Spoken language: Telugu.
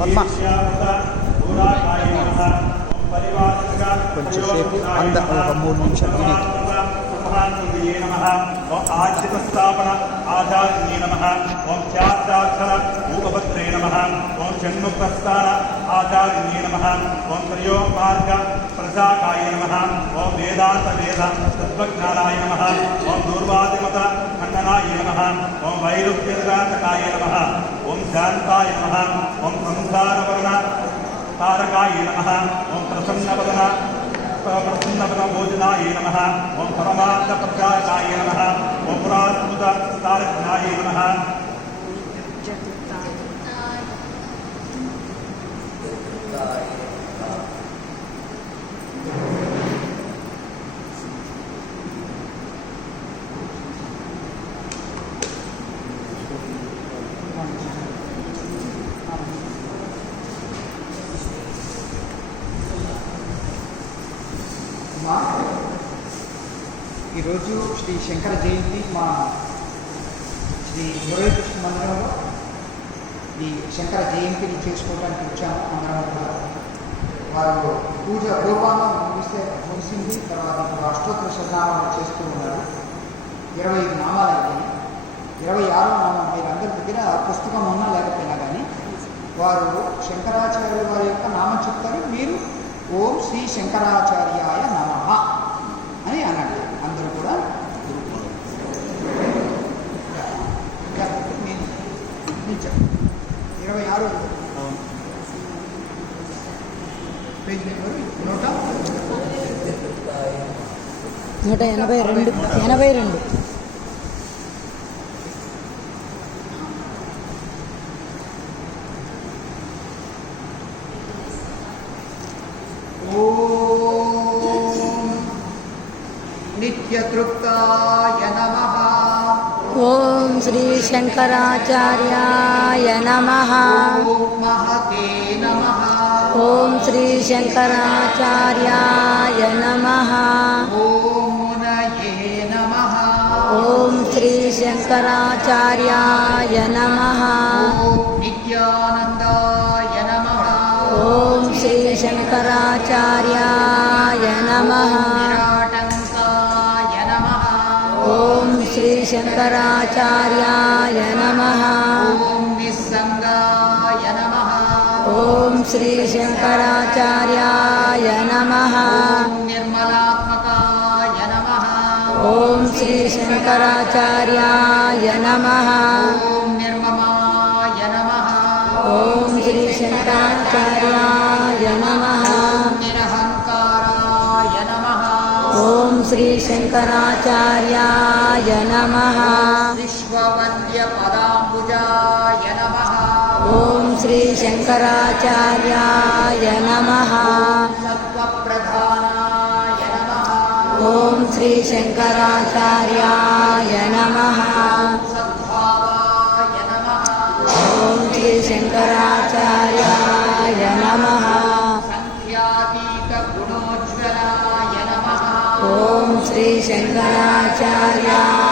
పద్మ కొంచెంసేపు ఒక 3 నిమిషాలు వినేది. ఓం ఆశ్రితస్థాపన ఆచార్యే నమః. ఓం ఖ్యాతాక్షర భూపభద్రే నమః. ఓం షణ్ముఖస్థాన ఆచార్యే నమః. ఓం త్రయోమార్గ ప్రసాకాయ నమః. ఓం వేదాంత వేద తత్వజ్ఞానాయ నమః. ఓం దూర్వాదిమత ఖండనాయ నమః. ఓం వైరుధ్యకాయ నమః. ఓం శాంతాయ నమః. ఓం సంసారవర్ణ తారకాయ నమః. ఓం ప్రసన్నవదన భోజనాయ నమః. ఓం పరమార్థ ప్రచారకాయ నమః. ఓం పురాస్మృత తారజ్ఞాయ నమః. ఈరోజు శ్రీ శంకర జయంతి మా శ్రీ మురళీకృష్ణ మందిరంలో ఈ శంకర జయంతిని చేసుకోవడానికి వచ్చాము. అందరం కూడా వారు పూజ రూపాలను ముగిసింది. తర్వాత అష్టోత్తర శతనామాలు చేస్తూ ఉన్నారు. 25 నామాలు అయినాయి. 26వ నామం మీరు అందరి దగ్గర పుస్తకం ఉన్నా లేకపోయినా కానీ వారు శంకరాచార్యుల వారి యొక్క నామం చెప్తారు. మీరు ఓం శ్రీ శంకరాచార్యాయ నమః అని అనండి. అందరూ కూడా 26 పేజీ నెంబరు 182. నిత్యతృప్తాయ నమః. ఓం శ్రీ శంకరాచార్యాయ నమః. ఓం మహతే నమః. ఓం శ్రీ శంకరాచార్యాయ నమః. ఓం మునయే నమః. ఓం శ్రీ శంకరాచార్యాయ నమః. ఓం నిత్యానందాయ నమః. ఓం శ్రీ శంకరాచార్యాయ నమః. నిరాటంకాయ నమః. ఓం శ్రీ శంకరాచార్యాయ నమః. ఓం నిస్సంగాయ నమః. ఓం శ్రీ శంకరాచార్యాయ నమః. ఓం నిర్మలాత్మకాయ నమః. ఓం శ్రీ శంకరాచార్యాయ నమః. ఓం నిర్మమాయ నమః. ఓం శ్రీ శంకరాచార్యాయ నమః. నిరహంకారాయ నమః. ఓం శ్రీ శంకరాచార్యాయ నమః. విశ్వవంద్య పదాంబుజాయ నమః. ఓం శ్రీ శంకరాచార్యాయ నమః. సత్వప్రధానాయ నమః. ఓం శ్రీ శంకరాచార్యాయ నమః. సద్భావాయ నమః. ఓం శ్రీ శంకరాచార్యాయ నమః. సంఖ్యాతీత గుణోజ్వలాయ నమః. ఓం శ్రీ శంకరాచార్యాయ